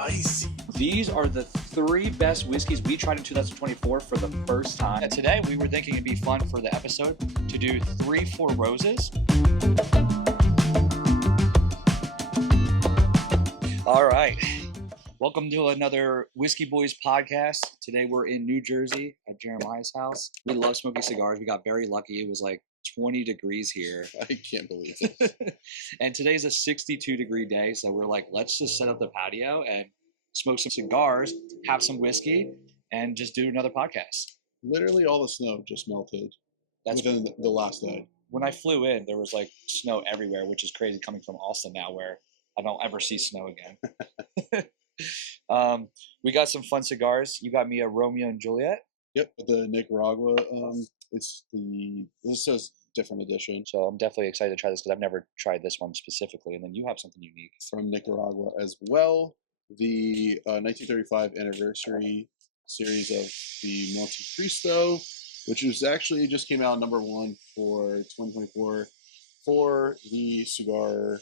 spicy. These are the 3 best whiskeys we tried in 2024 for the first time. And today we were thinking it'd be fun for the episode to do 3 Four Roses. All right. Welcome to another Whisky Boys podcast. Today we're in New Jersey at Jeremiah's house. We love smoking cigars. We got very lucky. It was like 20 degrees here. I can't believe it. And today's a 62-degree day, so we're like, let's just set up the patio and smoke some cigars, have some whiskey, and just do another podcast. Literally all the snow just melted within the last day. When I flew in, there was like snow everywhere, which is crazy coming from Austin now where I don't ever see snow again. We got some fun cigars. You got me a Romeo and Juliet. Yep, the Nicaragua. This says different edition. So I'm definitely excited to try this because I've never tried this one specifically. And then you have something unique From Nicaragua as well. The 1935 anniversary series of the Monte Cristo, which was actually just came out #1 for 2024 for the Cigar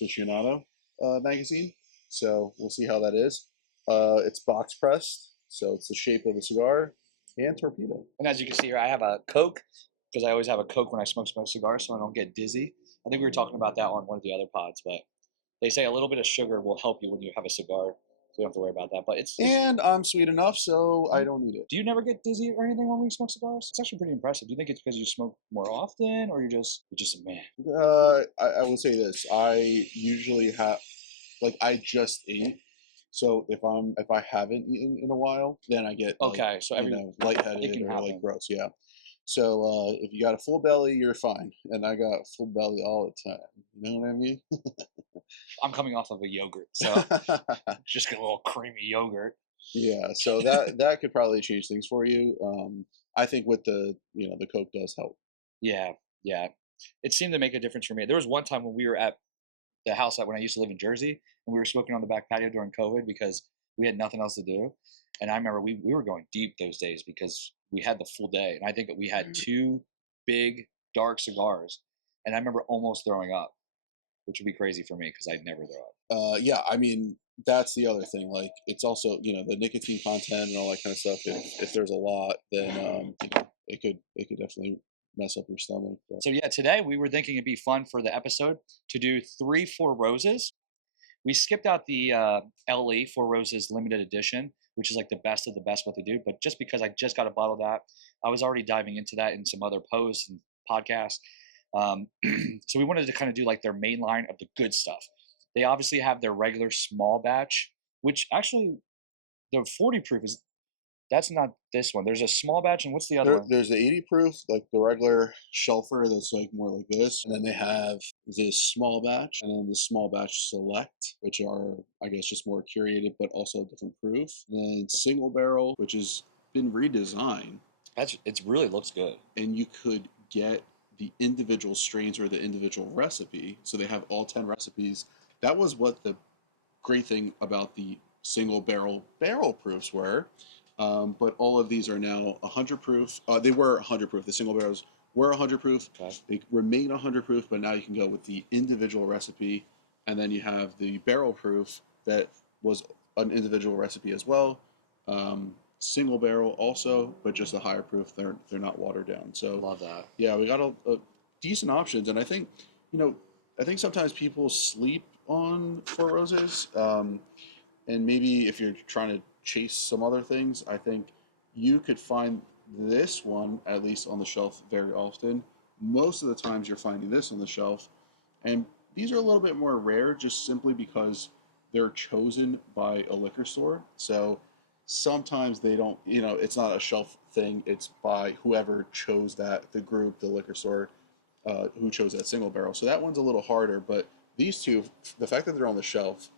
Aficionado magazine. So we'll see how that is. It's box pressed, so it's the shape of a cigar and torpedo. And as you can see here, I have a Coke because I always have a Coke when I smoke cigars so I don't get dizzy. I think we were talking about that on one of the other pods, but they say a little bit of sugar will help you when you have a cigar, so you don't have to worry about that. But And I'm sweet enough, so I don't need it. Do you never get dizzy or anything when we smoke cigars? It's actually pretty impressive. Do you think it's because you smoke more often, or you're just a man? I will say this: I usually have, I just ate. So if I haven't eaten in a while, then I get lightheaded or gross. Yeah. So if you got a full belly, you're fine, and I got a full belly all the time. You know what I mean? I'm coming off of a yogurt, so just get a little creamy yogurt. Yeah. So that could probably change things for you. I think with the Coke does help. Yeah. It seemed to make a difference for me. There was one time when we were at the house when I used to live in Jersey, and we were smoking on the back patio during COVID because we had nothing else to do. And I remember we were going deep those days because we had the full day. And I think that we had 2 big dark cigars. And I remember almost throwing up, which would be crazy for me because I'd never throw up. Yeah, I mean, that's the other thing. Like, it's also, the nicotine content and all that kind of stuff. If there's a lot, then it could definitely mess up your stomach. But. So yeah, today we were thinking it'd be fun for the episode to do 3 Four Roses. We skipped out the LE Four Roses limited edition, which is like the best of the best what they do. But just because I just got a bottle of that, I was already diving into that in some other posts and podcasts. So we wanted to kind of do like their main line of the good stuff. They obviously have their regular small batch, which actually the 40 proof that's not this one. There's a small batch, and what's the other one? There's the 80 proof, like the regular shelfer that's like more like this. And then they have this small batch, and then the small batch select, which are, I guess, just more curated, but also different proof. And then single barrel, which has been redesigned. It really looks good. And you could get the individual strains or the individual recipe. So they have all 10 recipes. That was what the great thing about the single barrel proofs were. But all of these are now 100 proof. They were 100 proof. The single barrels were 100 proof. Okay. They remain 100 proof, but now you can go with the individual recipe. And then you have the barrel proof that was an individual recipe as well. Single barrel also, but just a higher proof. They're not watered down. So love that. Yeah, we got a decent options. And I think, sometimes people sleep on Four Roses. And maybe if you're trying to chase some other things, I think you could find this one at least on the shelf very often. Most of the times you're finding this on the shelf, and these are a little bit more rare just simply because they're chosen by a liquor store. So sometimes they don't, it's not a shelf thing, it's by whoever chose that, the group, the liquor store, who chose that single barrel. So that one's a little harder, but these two, the fact that they're on the shelf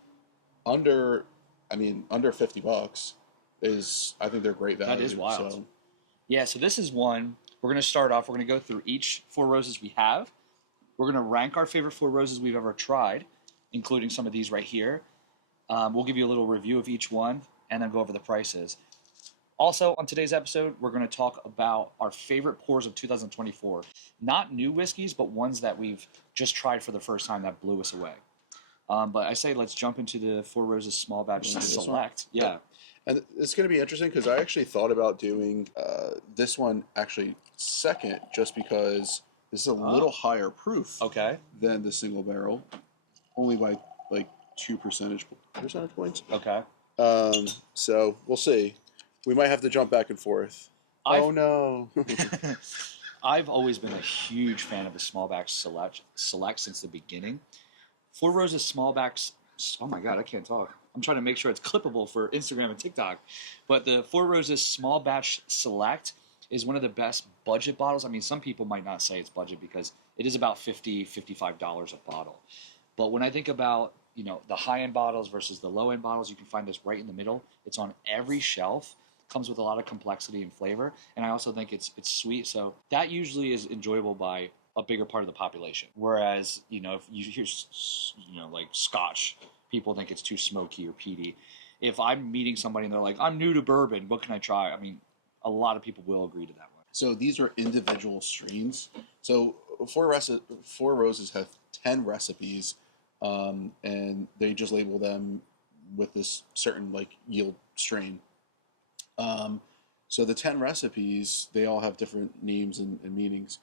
under $50 is, I think they're great value. That is wild. So. Yeah, so this is one. We're going to start off. We're going to go through each Four Roses we have. We're going to rank our favorite Four Roses we've ever tried, including some of these right here. We'll give you a little review of each one and then go over the prices. Also, on today's episode, we're going to talk about our favorite pours of 2024. Not new whiskeys, but ones that we've just tried for the first time that blew us away. But I say let's jump into the Four Roses Small Batch Wanna do this one? Select. Yeah. And it's going to be interesting because I actually thought about doing this one actually second, just because this is a little higher proof Okay. than the single barrel, only by like 2 percentage points. Okay. So we'll see. We might have to jump back and forth. Oh no! I've always been a huge fan of the small batch select since the beginning. Four Roses small batch. Oh my god, I can't talk. I'm trying to make sure it's clippable for Instagram and TikTok. But the Four Roses small batch select is one of the best budget bottles. I mean, some people might not say it's budget because it is about $50, $55 a bottle. But when I think about, the high-end bottles versus the low-end bottles, you can find this right in the middle. It's on every shelf. Comes with a lot of complexity and flavor, and I also think it's sweet. So that usually is enjoyable by a bigger part of the population. Whereas, if you hear, like Scotch, people think it's too smoky or peaty. If I'm meeting somebody and they're like, I'm new to bourbon, what can I try? I mean, a lot of people will agree to that one. So these are individual strains. So Four Roses have 10 recipes, and they just label them with this certain yield strain. So the 10 recipes, they all have different names and meanings.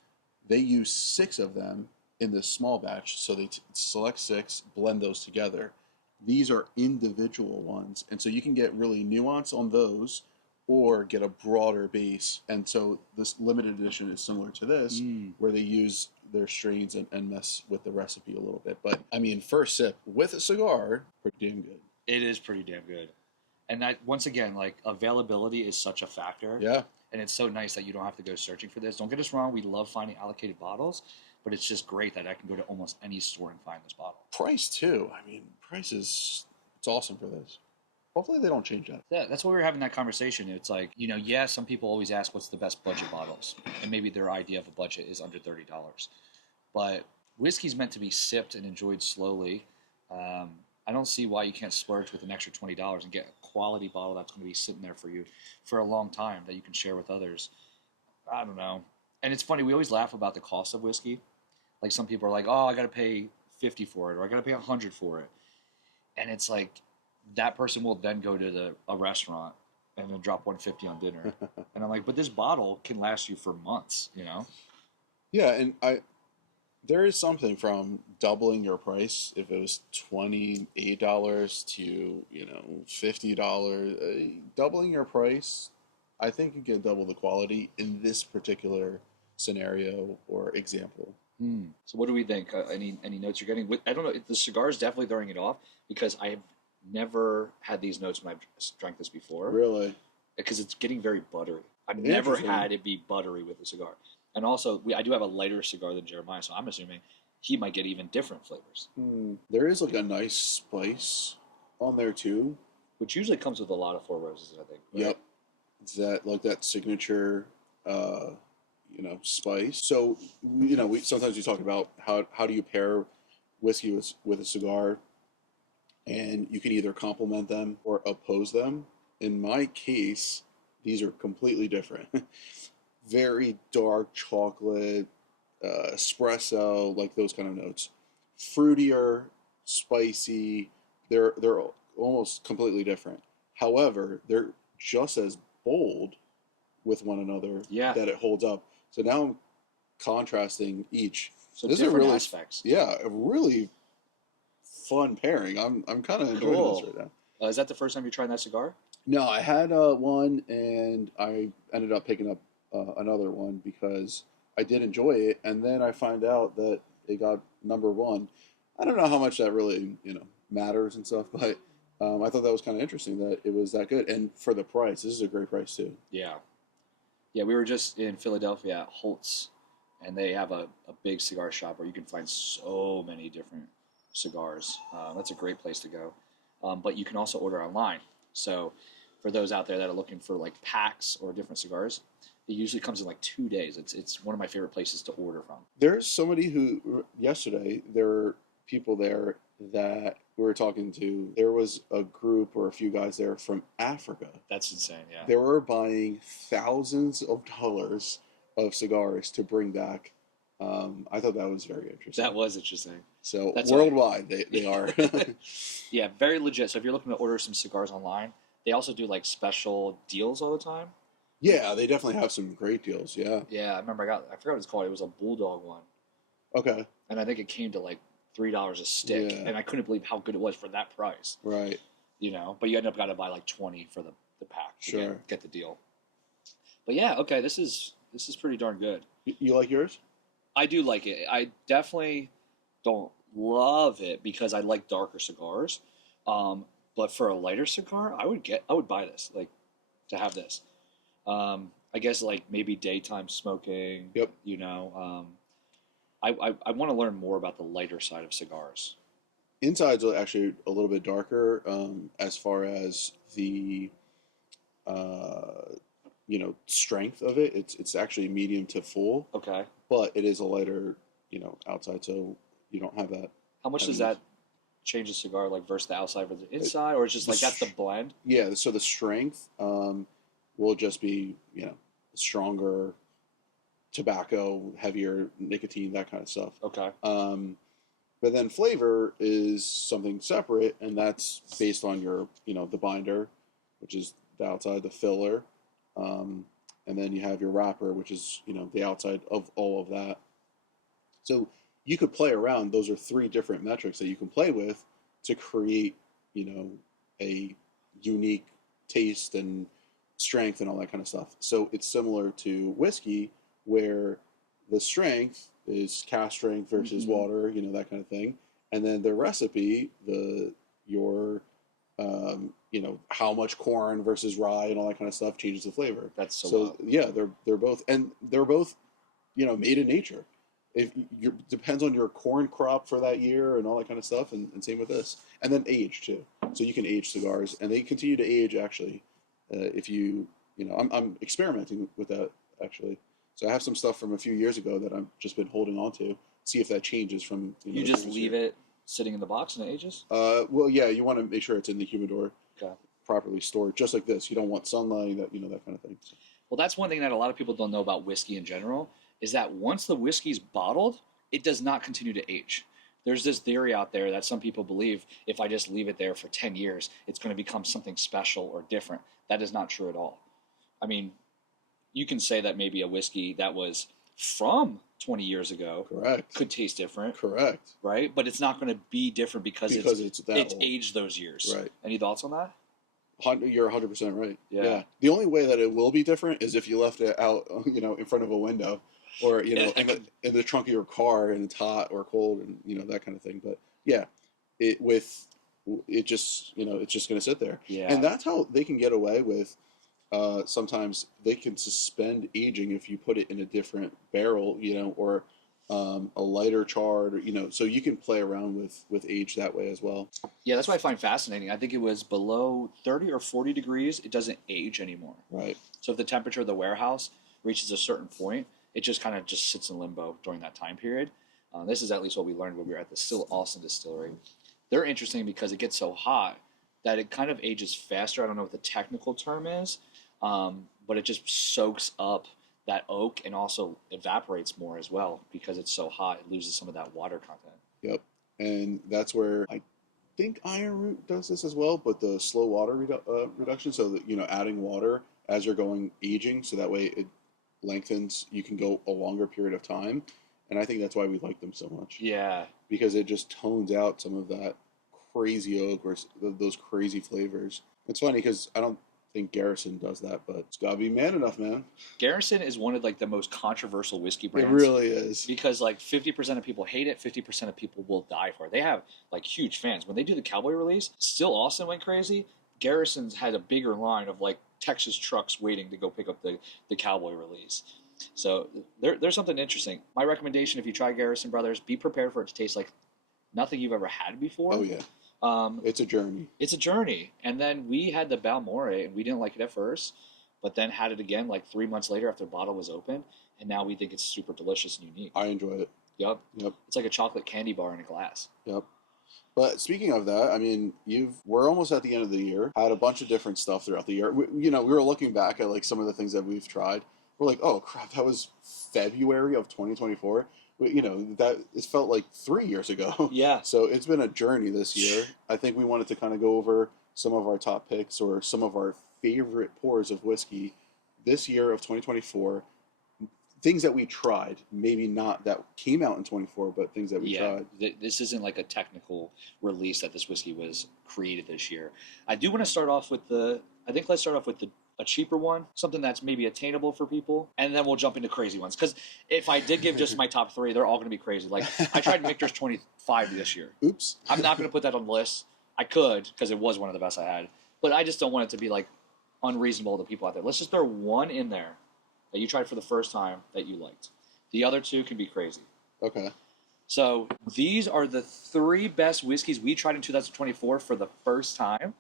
They use 6 of them in this small batch. So they select 6, blend those together. These are individual ones. And so you can get really nuance on those or get a broader base. And so this limited edition is similar to this, where they use their strains and mess with the recipe a little bit. But I mean, first sip with a cigar, pretty damn good. It is pretty damn good. And that, once again, availability is such a factor. Yeah. And it's so nice that you don't have to go searching for this. Don't get us wrong, we love finding allocated bottles, but it's just great that I can go to almost any store and find this bottle. Price, too. I mean, price is, it's awesome for this. Hopefully they don't change that. Yeah, that's why we were having that conversation. It's like, some people always ask what's the best budget bottles. And maybe their idea of a budget is under $30. But whiskey's meant to be sipped and enjoyed slowly. I don't see why you can't splurge with an extra $20 and get a quality bottle that's going to be sitting there for you for a long time that you can share with others. I don't know. And it's funny, we always laugh about the cost of whiskey. Like, some people are like, oh, I got to pay $50 for it, or I got to pay $100 for it. And it's like, that person will then go to a restaurant and then drop $150 on dinner. And I'm like, but this bottle can last you for months, Yeah, and there is something from doubling your price. If it was $28 to $50, doubling your price, I think you can double the quality in this particular scenario or example. So what do we think? Any notes you're getting? I don't know. The cigar is definitely throwing it off because I have never had these notes when I've drank this before. Really? Because it's getting very buttery. I've never had it be buttery with a cigar. And also, I do have a lighter cigar than Jeremiah, so I'm assuming he might get even different flavors. There is a nice spice on there too, which usually comes with a lot of Four Roses, I think. Right? Yep, it's that signature, spice. So we sometimes talk about how do you pair whiskey with a cigar, and you can either complement them or oppose them. In my case, these are completely different. Very dark chocolate, espresso, like those kind of notes. Fruitier, spicy. They're almost completely different. However, they're just as bold with one another. Yeah. That it holds up. So now I'm contrasting each. So this different is really, aspects. Yeah, a really fun pairing. I'm kind of enjoying this right now. Is that the first time you're trying that cigar? No, I had one, and I ended up picking up another one because I did enjoy it, and then I find out that it got #1. I don't know how much that really matters and stuff, but I thought that was kind of interesting that it was that good, and for the price, this is a great price too. Yeah, we were just in Philadelphia at Holt's, and they have a big cigar shop where you can find so many different cigars. That's a great place to go, but you can also order online. So for those out there that are looking for packs or different cigars, it usually comes in 2 days. It's one of my favorite places to order from. There's somebody who, yesterday, there were people there that we were talking to. There was a group or a few guys there from Africa. That's insane, yeah. They were buying thousands of dollars of cigars to bring back I thought that was very interesting. That was interesting. So That's worldwide, they are. Yeah, very legit. So if you're looking to order some cigars online, they also do like special deals all the time. Yeah, they definitely have some great deals. Yeah. Yeah, I remember I forgot what it's called. It was a Bulldog one, Okay. and I think it came to like $3 a stick, Yeah. and I couldn't believe how good it was for that price. Right. But you end up got to buy like 20 for the pack to Sure. get the deal. But yeah, okay, this is pretty darn good. You like yours? I do like it. I definitely don't love it because I like darker cigars. But for a lighter cigar, I would buy this, like, to have this. I guess like maybe daytime smoking. Yep. I want to learn more about the lighter side of cigars. Inside's actually a little bit darker as far as the strength of it. It's actually medium to full, Okay. but it is a lighter outside, so you don't have that. How much does that change a cigar like versus the outside versus the inside, or it's just like that's the blend? Yeah, so the strength will just be stronger tobacco, heavier nicotine, that kind of stuff. Okay. But then flavor is something separate, and that's based on your the binder, which is the outside, the filler, and then you have your wrapper, which is the outside of all of that. So you could play around. Those are three different metrics that you can play with to create a unique taste and strength and all that kind of stuff. So it's similar to whiskey, where the strength is cask strength versus water, that kind of thing, and then the recipe, how much corn versus rye and all that kind of stuff changes the flavor. That's so so wild. Yeah, they're both made in nature. Depends on your corn crop for that year and all that kind of stuff, and same with this, and then age too. So you can age cigars, and they continue to age actually. If I'm experimenting with that actually. So I have some stuff from a few years ago that I've just been holding on to, see if that changes from. You just leave it sitting in the box and it ages? Well, yeah, you want to make sure it's in the humidor, Okay. properly stored, just like this. You don't want sunlight, that kind of thing. Well, that's one thing that a lot of people don't know about whiskey in general, is that once the whiskey's bottled, it does not continue to age. There's this theory out there that some people believe if I just leave it there for 10 years, it's going to become something special or different. That is not true at all. I mean, you can say that maybe a whiskey that was from 20 years ago Correct. could taste different. Correct. Right? But it's not going to be different because it's aged those years. Right. Any thoughts on that? You're 100% right. Yeah. The only way that it will be different is if you left it out, in front of a window, or in the trunk of your car and it's hot or cold, and that kind of thing. But yeah, it's just going to sit there. Yeah. And that's how they can get away with. Sometimes they can suspend aging if you put it in a different barrel, or a lighter chard, so you can play around with age that way as well. Yeah, that's what I find fascinating. I think it was below 30 or 40 degrees, it doesn't age anymore. Right. So if the temperature of the warehouse reaches a certain point, it just kind of just sits in limbo during that time period. This is at least what we learned when we were at the Still Austin distillery. They're interesting because it gets so hot that it kind of ages faster. I don't know what the technical term is, but it just soaks up that oak and also evaporates more as well because it's so hot. It loses some of that water content. Yep. And that's where I think Iron Root does this as well, but the slow water reduction, so that adding water as you're going aging, so that way it lengthens. You can go a longer period of time, and I think that's why we like them so much. Yeah, because it just tones out some of that crazy oak or those crazy flavors. It's funny because I don't think Garrison does that, but it's gotta be man enough, man. Garrison is one of like the most controversial whiskey brands. It really is, because like 50% of people hate it, 50% of people will die for it. They have like huge fans. When they do the Cowboy release, Still Austin went crazy. Garrison's had a bigger line of like Texas trucks waiting to go pick up the Cowboy release. So there's something interesting. My recommendation, if you try Garrison Brothers, be prepared for it to taste like nothing you've ever had before. Oh yeah. It's a journey. It's a journey. And then we had the Balmore, and we didn't like it at first, but then had it again like 3 months later after the bottle was open, and now we think it's super delicious and unique. I enjoy it. Yep. Yep. It's like a chocolate candy bar in a glass. Yep. But speaking of that, I mean, we're almost at the end of the year. Had a bunch of different stuff throughout the year. We were looking back at like some of the things that we've tried. We're like, oh crap, that was February of 2024. you know, that it felt like 3 years ago. Yeah. So it's been a journey this year. I think we wanted to kind of go over some of our top picks or some of our favorite pours of whiskey this year of 2024. Things that we tried, maybe not that came out in 24, but things that we tried. This isn't like a technical release that this whiskey was created this year. I do want to start off with I think let's start off with a cheaper one, something that's maybe attainable for people, and then we'll jump into crazy ones. Because if I did give just my top three, they're all going to be crazy. Like, I tried Michter's 25 this year. Oops. I'm not going to put that on the list. I could, because it was one of the best I had. But I just don't want it to be, like, unreasonable to people out there. Let's just throw one in there that you tried for the first time that you liked. The other two can be crazy. Okay. So these are the three best whiskeys we tried in 2024 for the first time.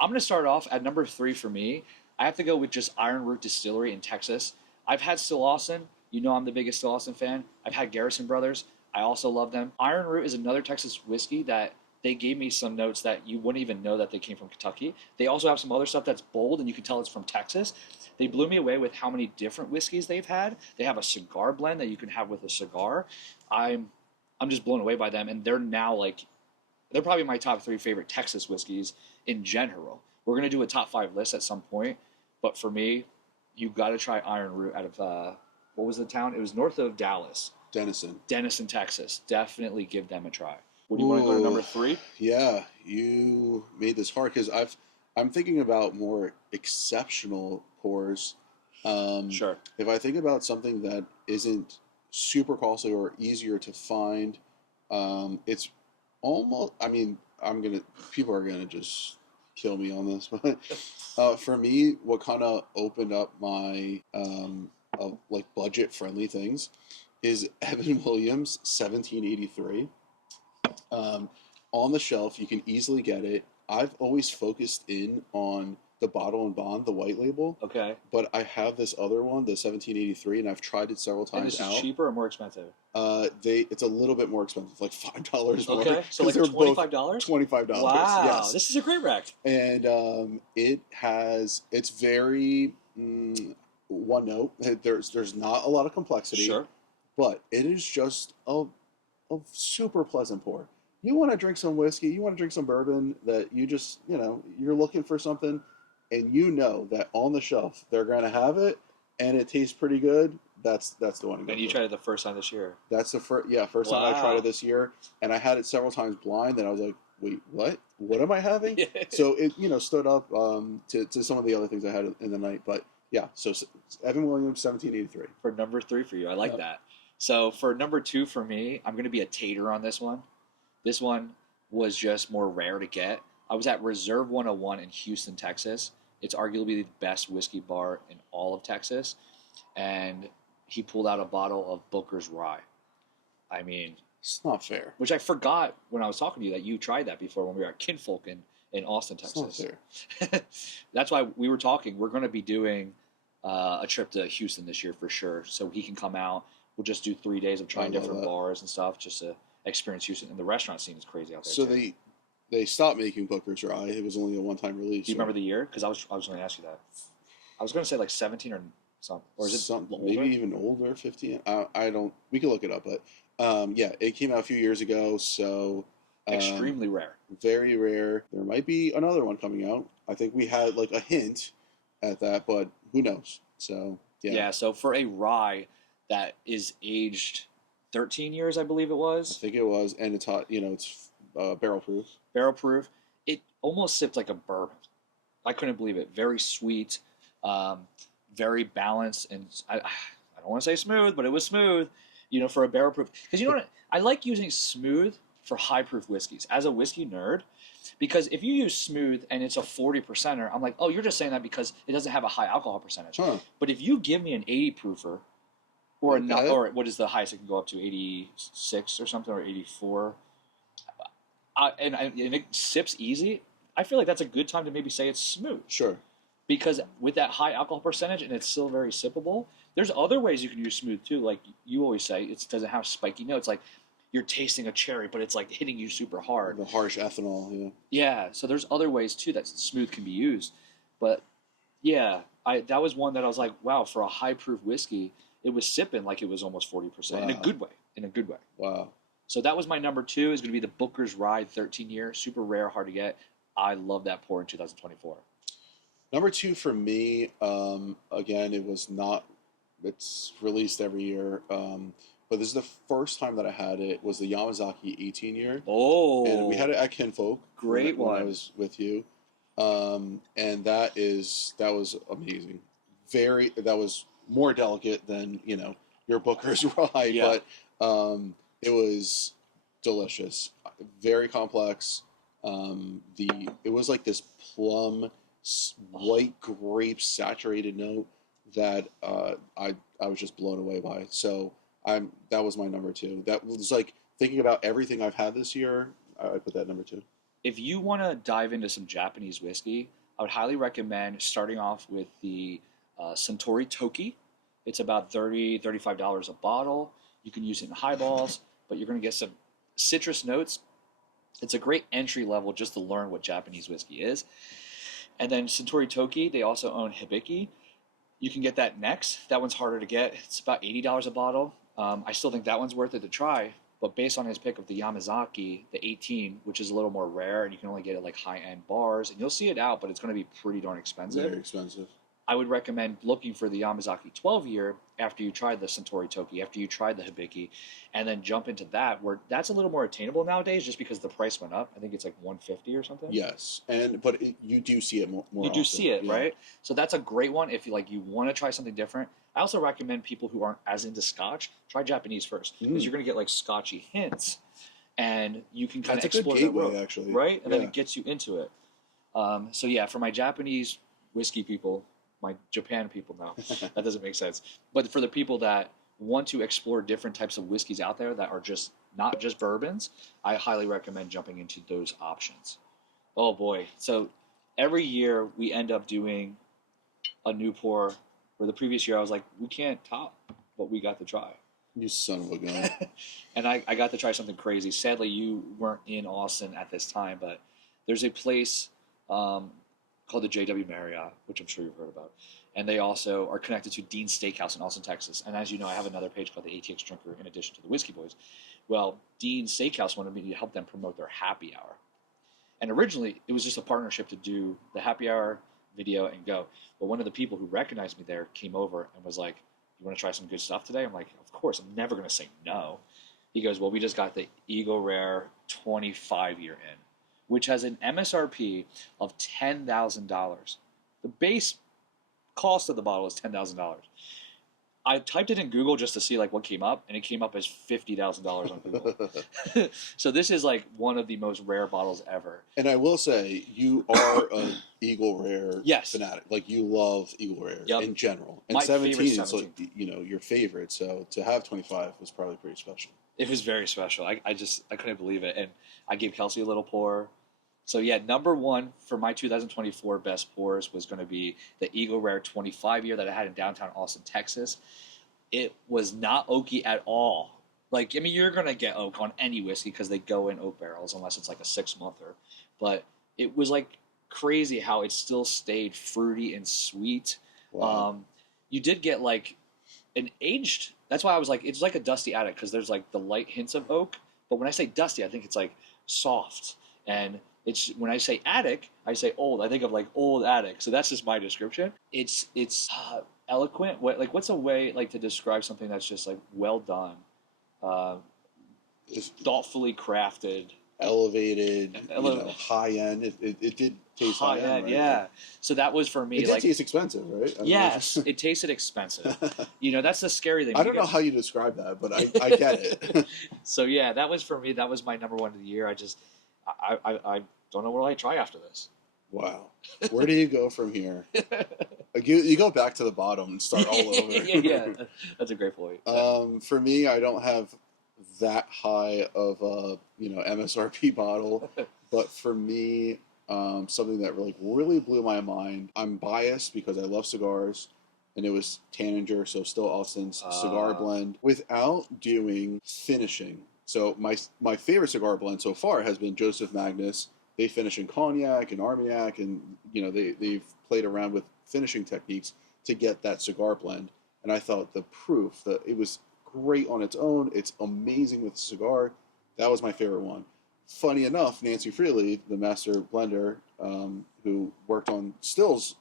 I'm going to start off at number 3 for me. I have to go with just Iron Root Distillery in Texas. I've had Still Austin. You know I'm the biggest Still Austin fan. I've had Garrison Brothers. I also love them. Iron Root is another Texas whiskey that they gave me some notes that you wouldn't even know that they came from Kentucky. They also have some other stuff that's bold, and you can tell it's from Texas. They blew me away with how many different whiskeys they've had. They have a cigar blend that you can have with a cigar. I'm just blown away by them, and they're now they're probably my top 3 favorite Texas whiskeys in general. We're gonna do a top 5 list at some point, but for me, you got to try Iron Root out of what was the town? It was north of Dallas. Denison, Texas. Definitely give them a try. What do you want to go to number 3? Yeah, you made this hard because I'm thinking about more exceptional pours. Sure. If I think about something that isn't super costly or easier to find, it's almost. I mean, people are gonna just kill me on this, but for me, what kind of opened up my like budget friendly things is Evan Williams 1783. On the shelf, you can easily get it. I've always focused in on the Bottle and Bond, the white label. Okay. But I have this other one, the 1783, and I've tried it several times. And this is cheaper or more expensive? It's a little bit more expensive, like $5 more. Okay, so like $25? $25. Wow, yes. This is a great rack. And it's very one note. There's not a lot of complexity. Sure. But it is just a super pleasant pour. You want to drink some whiskey, you want to drink some bourbon that you just, you're looking for something, and you know that on the shelf they're going to have it, and it tastes pretty good. That's the one to go. And you tried it the first time this year. That's the first time I tried it this year, and I had it several times blind, and I was like, wait, what? What am I having? So it, stood up to some of the other things I had in the night. But yeah, so Evan Williams, 1783. For number 3 for you. I like that. So for number 2 for me, I'm going to be a tater on this one. This one was just more rare to get. I was at Reserve 101 in Houston, Texas. It's arguably the best whiskey bar in all of Texas. And he pulled out a bottle of Booker's Rye. I mean... It's not fair. Which I forgot when I was talking to you that you tried that before when we were at Kinfolk in Austin, Texas. It's not fair. That's why we were talking. We're going to be doing a trip to Houston this year for sure. So he can come out. We'll just do 3 days of trying different bars and stuff just to experience Houston. And the restaurant scene is crazy out there. So they stopped making Booker's Rye. It was only a one-time release. Do you remember the year? Because I was going to ask you that. I was going to say like 17 or something. Or is it something? Older? Maybe even older, 15. I don't. We can look it up, but yeah, it came out a few years ago. So extremely rare. Very rare. There might be another one coming out. I think we had like a hint at that, but who knows? So yeah. Yeah. So for a rye that is aged 13 years, I believe it was. I think it was, and it's hot. It's barrel proof. Barrel proof. It almost sipped like a bourbon. I couldn't believe it. Very sweet, very balanced, and I don't want to say smooth, but it was smooth. For a barrel proof, because you know what, I like using smooth for high proof whiskeys as a whiskey nerd. Because if you use smooth and it's a 40%er, I'm like, oh, you're just saying that because it doesn't have a high alcohol percentage. Huh. But if you give me an 80 proofer. Or or what is the highest it can go up to? 86 or something, or 84. And it sips easy. I feel like that's a good time to maybe say it's smooth. Sure. Because with that high alcohol percentage and it's still very sippable, there's other ways you can use smooth too. Like you always say, it doesn't have spiky notes. Like you're tasting a cherry, but it's like hitting you super hard. The harsh ethanol, yeah. Yeah, so there's other ways too that smooth can be used. But yeah, that was one that I was like, wow, for a high proof whiskey, it was sipping like it was almost 40% in a Wow. good way. In a good way. Wow. So that was my number 2. Is going to be the Booker's Ride 13 year, super rare, hard to get. I love that pour in 2024. Number 2 for me, again, it was not. It's released every year, but this is the first time that I had it. Was the Yamazaki 18 year, and we had Oh, it at Kinfolk great when I one. was with you, and that was amazing. That was more delicate than your Booker's Ride, Yeah. but it was delicious, very complex. It was like this plum, white grape saturated note that I was just blown away by. So that was my number 2. That was like thinking about everything I've had this year. I put that number 2. If you want to dive into some Japanese whiskey, I would highly recommend starting off with the Suntory Toki. It's about $35 a bottle. You can use it in highballs, but you're going to get some citrus notes. It's a great entry level just to learn what Japanese whiskey is. And then Suntory Toki, they also own Hibiki. You can get that next. That one's harder to get. It's about $80 a bottle. I still think that one's worth it to try. But based on his pick of the Yamazaki, the 18, which is a little more rare, and you can only get it like high-end bars, and you'll see it out, but it's going to be pretty darn expensive. Very expensive. I would recommend looking for the Yamazaki 12 year after you tried the Suntory Toki, after you tried the Hibiki, and then jump into that, where that's a little more attainable nowadays just because the price went up. I think it's like 150 or something. Yes, you do see it more You do often. see it, Yeah. right? So that's a great one if you want to try something different. I also recommend people who aren't as into Scotch try Japanese first because you're going to get like Scotchy hints, and you can kind of That's a good explore that gateway, road, actually. right? And then Yeah. it gets you into it. So yeah, for my Japanese whiskey people, my Japan people now, that doesn't make sense. But for the people that want to explore different types of whiskeys out there that are just not just bourbons, I highly recommend jumping into those options. Oh boy. So every year we end up doing a new pour. Where the previous year I was like, we can't top what we got to try. You son of a gun. And I got to try something crazy. Sadly, you weren't in Austin at this time, but there's a place called the JW Marriott, which I'm sure you've heard about. And they also are connected to Dean's Steakhouse in Austin, Texas. And as you know, I have another page called the ATX Drinker in addition to the Whisky Boys. Well, Dean's Steakhouse wanted me to help them promote their happy hour. And originally, it was just a partnership to do the happy hour video and go. But one of the people who recognized me there came over and was like, "You want to try some good stuff today?" I'm like, "Of course, I'm never going to say no." He goes, "Well, we just got the Eagle Rare 25 year in, which has an MSRP of $10,000. The base cost of the bottle is $10,000. I typed it in Google just to see like what came up, and it came up as $50,000 on Google. So this is like one of the most rare bottles ever. And I will say, you are an Eagle Rare Yes. fanatic. Like, you love Eagle Rare Yep. in general. And My favorite 17 is 17. like, your favorite. So to have 25 was probably pretty special. It was very special. I couldn't believe it, and I gave Kelsey a little pour. So yeah, number 1 for my 2024 best pours was going to be the Eagle Rare 25 year that I had in downtown Austin, Texas. It was not oaky at all. Like, I mean, you're going to get oak on any whiskey because they go in oak barrels unless it's like a 6-monther. But it was like crazy how it still stayed fruity and sweet. Wow. You did get like an aged. That's why I was like, it's like a dusty attic because there's like the light hints of oak. But when I say dusty, I think it's like soft. And it's when I say attic, I say old. I think of like old attic. So that's just my description. It's eloquent. What's a way like to describe something that's just like well done, It's thoughtfully crafted, elevated, high end. It did taste high end, right? yeah. So that was for me. It did taste expensive, right? I mean, Yes, it tasted expensive. That's the scary thing. I don't know how you describe that, but I get it. So yeah, that was for me. That was my number 1 of the year. I don't know what I try after this. Wow. Where do you go from here? You go back to the bottom and start all over. yeah, that's a great point. For me, I don't have that high of a MSRP bottle, but for me, something that really blew my mind. I'm biased because I love cigars, and it was Tanninger, so still Austin's cigar blend, without doing finishing. So my favorite cigar blend so far has been Joseph Magnus. They finish in cognac and Armagnac, and they've played around with finishing techniques to get that cigar blend. and I thought the proof that it was great on its own. It's amazing with a cigar. That was my favorite one. Funny enough, Nancy Freely, the master blender, who worked on Still's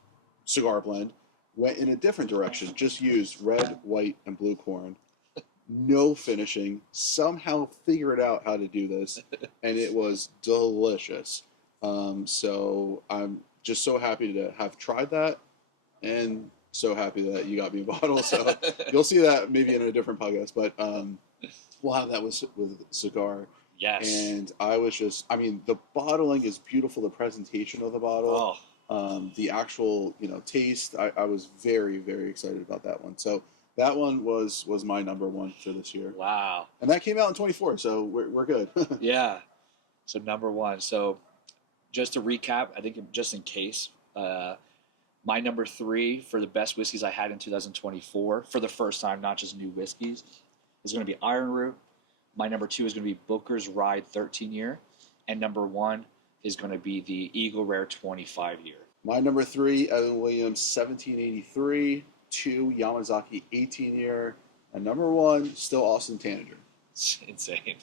cigar blend, went in a different direction. Just used red, white, and blue corn. No finishing. Somehow figured out how to do this, and it was delicious. So I'm just so happy to have tried that, and so happy that you got me a bottle. So you'll see that maybe in a different podcast, but we'll have that with Cigar. Yes. And I was just, I mean, the bottling is beautiful. The presentation of the bottle, the actual, taste. I was very, very excited about that one. So that one was my number one for this year. Wow. And that came out in 24, so we're good. Yeah. So number one. So just to recap, I think just in case, my number 3 for the best whiskeys I had in 2024 for the first time, not just new whiskeys, is going to be Iron Root. My number 2 is going to be Booker's Ride 13 year. And number 1 is going to be the Eagle Rare 25 year. My number 3, Evan Williams 1783. 2, Yamazaki 18 year. And number 1, still Austin Tanager. It's insane.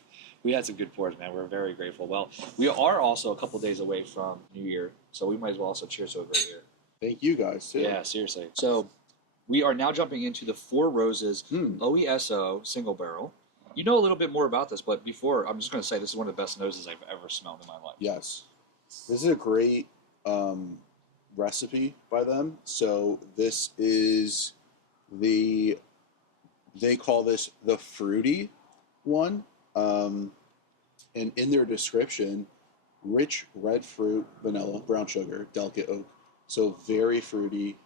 We had some good pours, man. We're very grateful. Well, we are also a couple days away from New Year, so we might as well also cheers to a great year. Thank you guys, too. Yeah, seriously. So we are now jumping into the Four Roses OESO single barrel. You know a little bit more about this, but before, I'm just going to say this is one of the best noses I've ever smelled in my life. Yes. This is a great recipe by them. So this is they call this the fruity one. And in their description, rich red fruit, vanilla, brown sugar, delicate oak. So very fruity,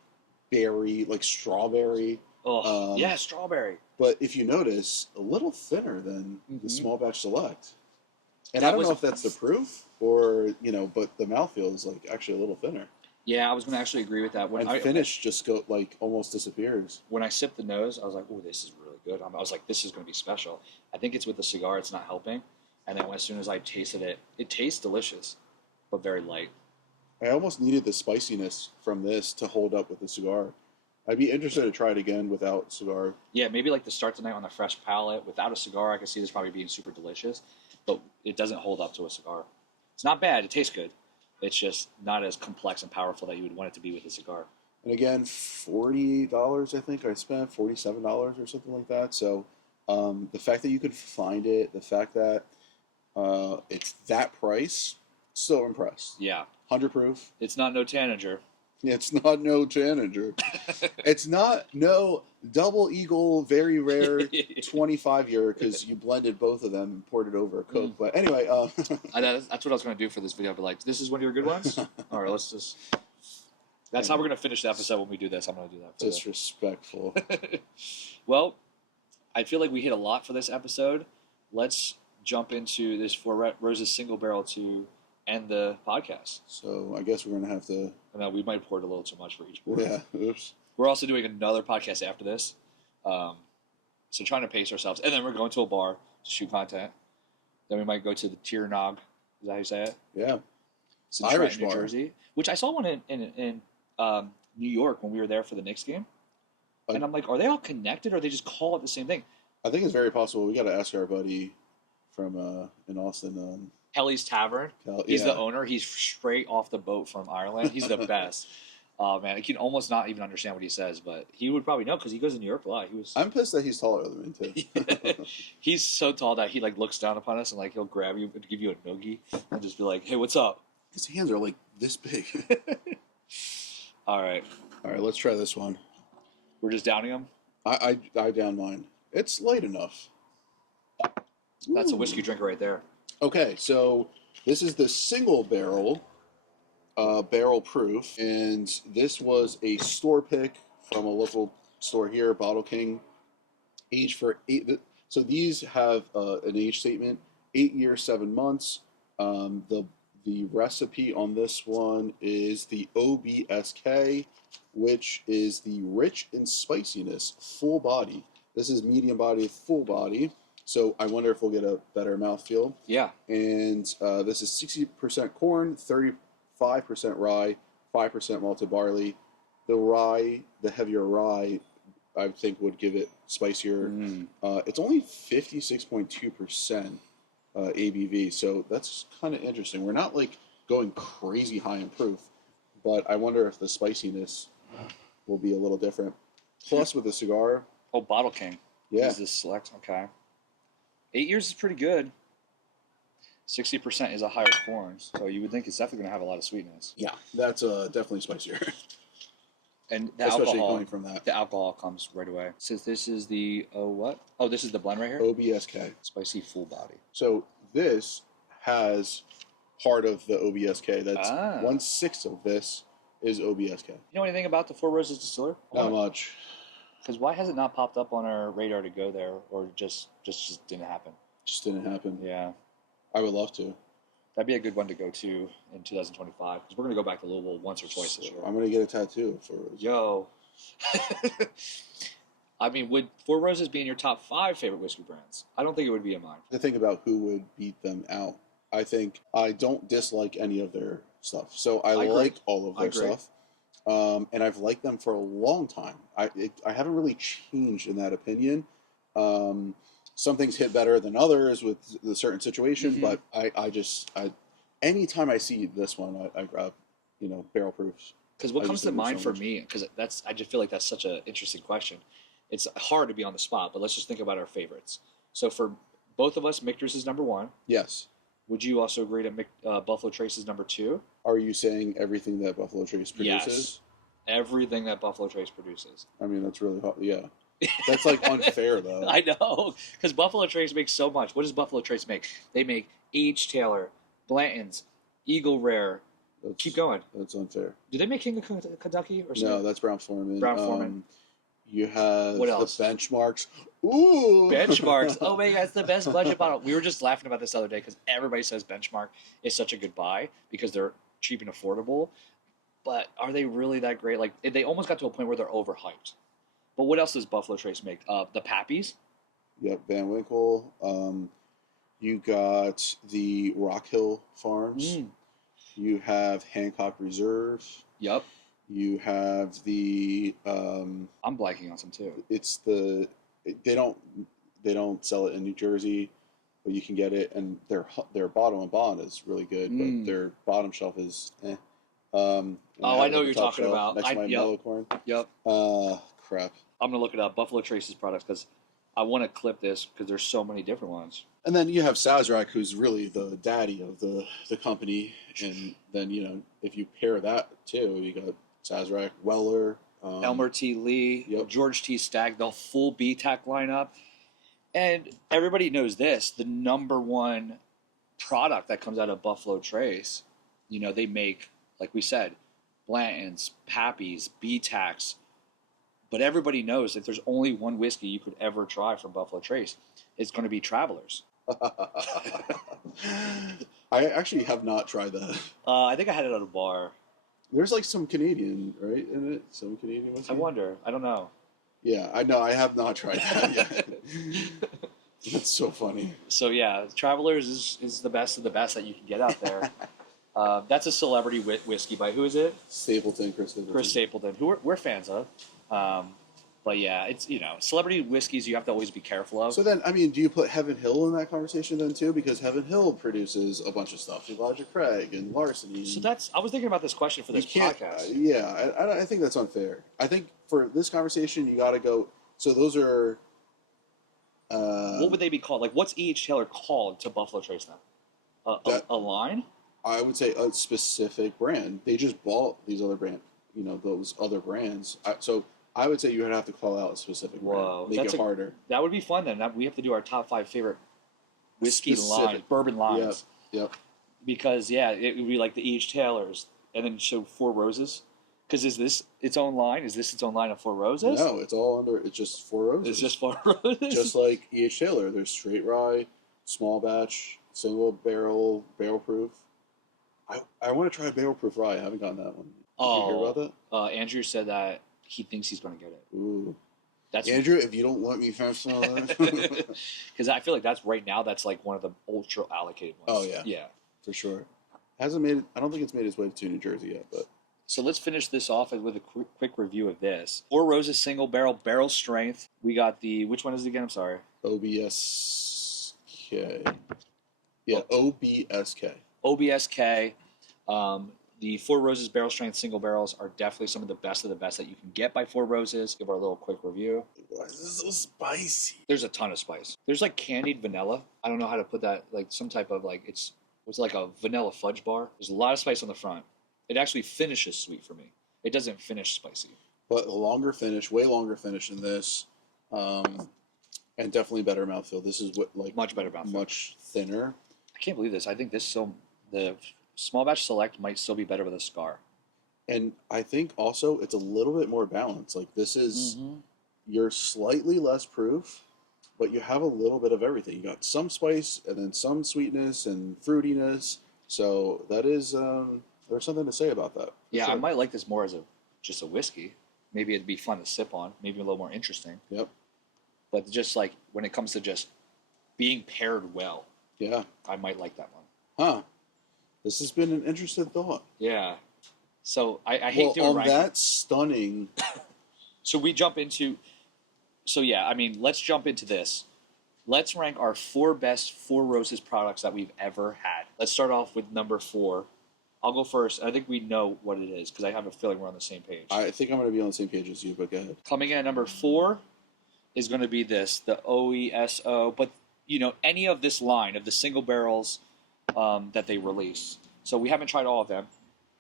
berry, like strawberry. Oh, yeah, strawberry. But if you notice, a little thinner than the small batch select. And That I don't was know if that's the proof or, but the mouthfeel is like actually a little thinner. Yeah, I was going to actually agree with that. And finish just almost disappears. When I sipped the nose, I was like, oh, this is really good. I was like, this is going to be special. I think it's with the cigar, it's not helping. And then as soon as I tasted it, it tastes delicious, but very light. I almost needed the spiciness from this to hold up with the cigar. I'd be interested to try it again without cigar. Yeah, maybe like to start the night on a fresh palate. Without a cigar, I can see this probably being super delicious, but it doesn't hold up to a cigar. It's not bad. It tastes good. It's just not as complex and powerful that you would want it to be with a cigar. And again, $40 I think I spent, $47 or something like that. So the fact that you could find it, the fact that it's that price, still impressed. Yeah. 100 proof. It's not no Tanager. It's not no Tanager. It's not no Double Eagle, very rare 25 year because you blended both of them and poured it over a Coke. But anyway, that's what I was going to do for this video. I'd be like, this is one of your good ones? All right, let's just... That's how we're going to finish the episode when we do this. I'm going to do that. Disrespectful. Well, I feel like we hit a lot for this episode. Let's jump into this Four Roses single barrel to end the podcast. So I guess we're going to have to... No, we might have poured a little too much for each pour. Yeah, oops. We're also doing another podcast after this. So trying to pace ourselves. And then we're going to a bar to shoot content. Then we might go to the Tiernog. Is that how you say it? Yeah. It's in Irish Trenton, New bar. Jersey. Which I saw one in New York when we were there for the Knicks game. And I'm like, are they all connected or they just call it the same thing? I think it's very possible. We got to ask our buddy from in Austin. Helly's Tavern. He's the owner. He's straight off the boat from Ireland. He's the best. Man, I can almost not even understand what he says, but he would probably know because he goes to New York a lot. I'm pissed that he's taller than me too. He's so tall that he looks down upon us and he'll grab you and give you a noogie and just be like, "Hey, what's up?" His hands are like this big. All right, let's try this one. We're just downing them. I down mine. It's light enough. That's a whiskey drinker right there. Okay, so this is the single barrel, barrel proof, and this was a store pick from a local store here, Bottle King. Aged for 8. So these have an age statement: 8 years, 7 months. The recipe on this one is the OBSK, which is the rich in spiciness, full body. This is medium body, full body. So I wonder if we'll get a better mouthfeel. Yeah. And this is 60% corn, 35% rye, 5% malted barley. The rye, the heavier rye, I think would give it spicier. Mm. It's only 56.2% ABV, so that's kind of interesting. We're not like going crazy high in proof, but I wonder if the spiciness will be a little different. Plus, with the cigar, Oh, Bottle King. yeah, Is this select? Okay. 8 years is pretty good. 60% is a higher corn, so you would think it's definitely going to have a lot of sweetness. yeah, that's definitely spicier, And the especially alcohol, coming from that. the alcohol comes right away. So this is the what? Oh, this is the blend right here. OBSK. Spicy full body. So this has part of the OBSK. That's 1/6 of this is OBSK. You know anything about the Four Roses Distiller? Not much. Because why has it not popped up on our radar to go there, or just didn't happen? Just didn't happen. Yeah, I would love to. that'd be a good one to go to in 2025. Because we're gonna go back to Louisville once or twice this year. I'm gonna get a tattoo for Yo. I mean, would Four Roses be in your top 5 favorite whiskey brands? I don't think it would be in mine. to think about who would beat them out. I think I don't dislike any of their stuff, so I agree. like all of I their agree. stuff, and I've liked them for a long time. I haven't really changed in that opinion. Some things hit better than others with the certain situation, Mhm. but I anytime I see this one, I grab, barrel proofs. Because what I comes just to love it mind so for much. me, because I just feel like that's such an interesting question. It's hard to be on the spot, but let's just think about our favorites. So for both of us, Michter's is number 1. Yes. Would you also agree that Buffalo Trace is number 2? Are you saying everything that Buffalo Trace produces? Yes. Everything that Buffalo Trace produces. I mean, that's really hot. Yeah. That's like unfair though. I know, because Buffalo Trace makes so much. What does Buffalo Trace make? They make H. Taylor, Blanton's, Eagle Rare. Keep going. That's unfair. Do they make King of Kentucky or something? No, that's Brown Foreman. Brown Foreman. You have What else? the benchmarks. Ooh, Benchmarks. Oh my God, it's the best budget bottle. We were just laughing about this the other day because everybody says Benchmark is such a good buy because they're cheap and affordable. But are they really that great? Like they almost got to a point where they're overhyped. But what else does Buffalo Trace make? The Pappies. Yep, Van Winkle. You got the Rock Hill Farms. You have Hancock Reserve. Yep. You have the. I'm blanking on some too. It's the. They don't sell it in New Jersey, but you can get it, and their bottom and bond is really good, but their bottom shelf is. Eh. Oh, I know what you're talking shelf about. Next to my mellow corn. Yep. Crap. I'm gonna look it up. Buffalo Trace's products because I want to clip this because there's so many different ones. And then you have Sazerac, who's really the daddy of the company, and then if you pair that too, you got Sazerac, Weller, Elmer T. Lee, Yep. George T. Stagg, the full BTAC lineup. And everybody knows this, the number one product that comes out of Buffalo Trace, they make, like we said, Blanton's, Pappy's, BTACs. But everybody knows that there's only one whiskey you could ever try from Buffalo Trace. It's going to be Travelers. I actually have not tried that. I think I had it at a bar. There's like some Canadian, right, in it? Some Canadian whiskey? I wonder. I don't know. Yeah, I know. I have not tried that yet. That's so funny. So yeah, Travelers is the best of the best that you can get out there. That's a celebrity whiskey by who is it? Stapleton, Chris Stapleton. Chris Stapleton, who we're fans of. But yeah, it's celebrity whiskeys you have to always be careful of. So then, I mean, do you put Heaven Hill in that conversation then too? Because Heaven Hill produces a bunch of stuff. Elijah Craig and Larceny. So I was thinking about this question for this podcast. I think that's unfair. I think for this conversation, you got to go. So those are. What would they be called? Like, what's E.H. Taylor called to Buffalo Trace now? A line? I would say a specific brand. They just bought these other those other brands. So I would say you would have to call out a specific Whoa, brand. Make it harder. That would be fun then. We have to do our top 5 favorite whiskey Specific. lines, bourbon lines. Yep. Because, it would be like the E.H. Taylors, and then show Four Roses. Because is this its own line? Is this its own line of Four Roses? No, it's all under. It's just Four Roses. It's just Four Roses. Just like E.H. Taylor, there's straight rye, small batch, single barrel, barrel proof. I want to try barrel proof rye. I haven't gotten that one. Did you hear about that? Andrew said that he thinks he's going to get it. Ooh. That's Andrew, if you don't let me finish on that. because I feel like that's like one of the ultra allocated ones. Oh, yeah. Yeah. For sure. Hasn't made it. I don't think it's made its way to New Jersey yet, but So let's finish this off with a quick review of this. Four Roses single barrel strength. We got the, which one is it again? I'm sorry. OBSK. Yeah, OBSK. OBSK. The Four Roses barrel strength single barrels are definitely some of the best that you can get by Four Roses. Give our little quick review. Why is this so spicy? There's a ton of spice. There's like candied vanilla. I don't know how to put that, like some type of like, it's like a vanilla fudge bar. There's a lot of spice on the front. It actually finishes sweet for me. It doesn't finish spicy. But a longer finish, way longer finish than this. And definitely better mouthfeel. This is what like Much better mouthfeel. Much thinner. I can't believe this. I think this still, the small batch select might still be better with a cigar. And I think also it's a little bit more balanced. Like this is, you're slightly less proof, but you have a little bit of everything. You got some spice and then some sweetness and fruitiness. So that is, there's something to say about that. Yeah, sure. I might like this more as just a whiskey. Maybe it'd be fun to sip on. Maybe a little more interesting. Yep. But just like when it comes to just being paired well, yeah, I might like that one. Huh. This has been an interesting thought. Yeah. So I hate doing on that stunning. So we jump into. So yeah, I mean, let's jump into this. Let's rank our 4 best Four Roses products that we've ever had. Let's start off with number 4. I'll go first. I think we know what it is because I have a feeling we're on the same page. I think I'm going to be on the same page as you, but go ahead. Coming in at number 4 is going to be this, the OESO. But, you know, any of this line of the single barrels that they release. So we haven't tried all of them.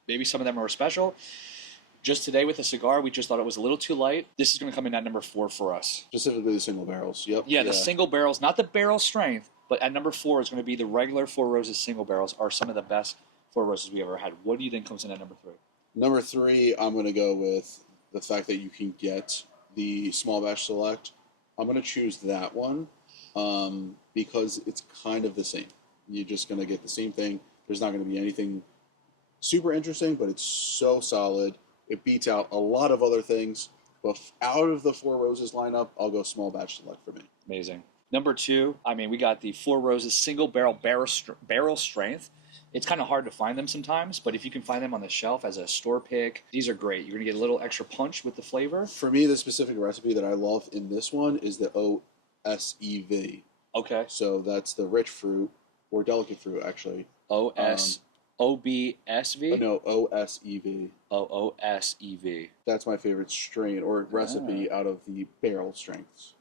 Maybe some of them are special. Just today with a cigar, we just thought it was a little too light. This is going to come in at number 4 for us. Specifically the single barrels. Yep. Yeah, the single barrels, not the barrel strength, but at number 4 is going to be the regular Four Roses single barrels are some of the best Four Roses we ever had. What do you think comes in at number 3? Number 3, I'm going to go with the fact that you can get the small batch select. I'm going to choose that one because it's kind of the same. You're just going to get the same thing. There's not going to be anything super interesting, but it's so solid. It beats out a lot of other things. But out of the Four Roses lineup, I'll go small batch select for me. Amazing. Number 2, I mean, we got the Four Roses single barrel strength. It's kind of hard to find them sometimes, but if you can find them on the shelf as a store pick, these are great. You're going to get a little extra punch with the flavor. For me, the specific recipe that I love in this one is the OSEV. Okay. So that's the rich fruit, or delicate fruit, actually. OBSV? No, OSEV. OSEV. That's my favorite strain or recipe out of the barrel strengths.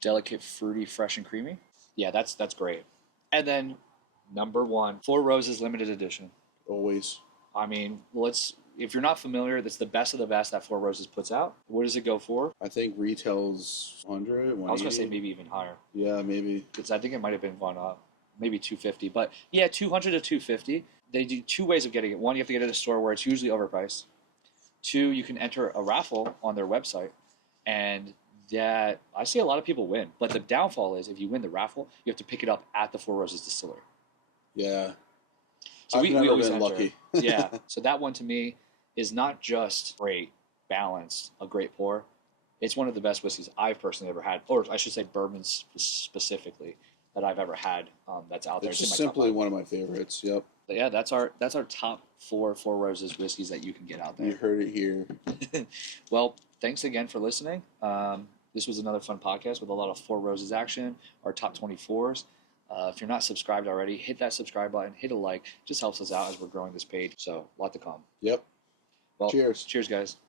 Delicate, fruity, fresh, and creamy. Yeah, that's great. And then number 1, Four Roses limited edition. Always. I mean, if you're not familiar, that's the best of the best that Four Roses puts out. What does it go for? I think retails 100, 180. I was going to say maybe even higher. Yeah, maybe. Because I think it might have been gone up. Maybe 250. But yeah, 200 to 250. They do 2 ways of getting it. 1, you have to get it at a store where it's usually overpriced. 2, you can enter a raffle on their website. And that, I see a lot of people win. But the downfall is if you win the raffle, you have to pick it up at the Four Roses distillery. Yeah. So I've we never always been enter. lucky. Yeah. So that one to me is not just great, balanced, a great pour. It's one of the best whiskeys I've personally ever had, or I should say bourbons specifically, that I've ever had that's out there. It's in just my simply top 5. one of my favorites. Yep. But yeah, that's our top 4 Four Roses whiskeys that you can get out there. You heard it here. Well, thanks again for listening. This was another fun podcast with a lot of Four Roses action, our top 24s. If you're not subscribed already, hit that subscribe button, hit a like. Just helps us out as we're growing this page. So, a lot to come. Yep. Well, Cheers. Cheers, guys.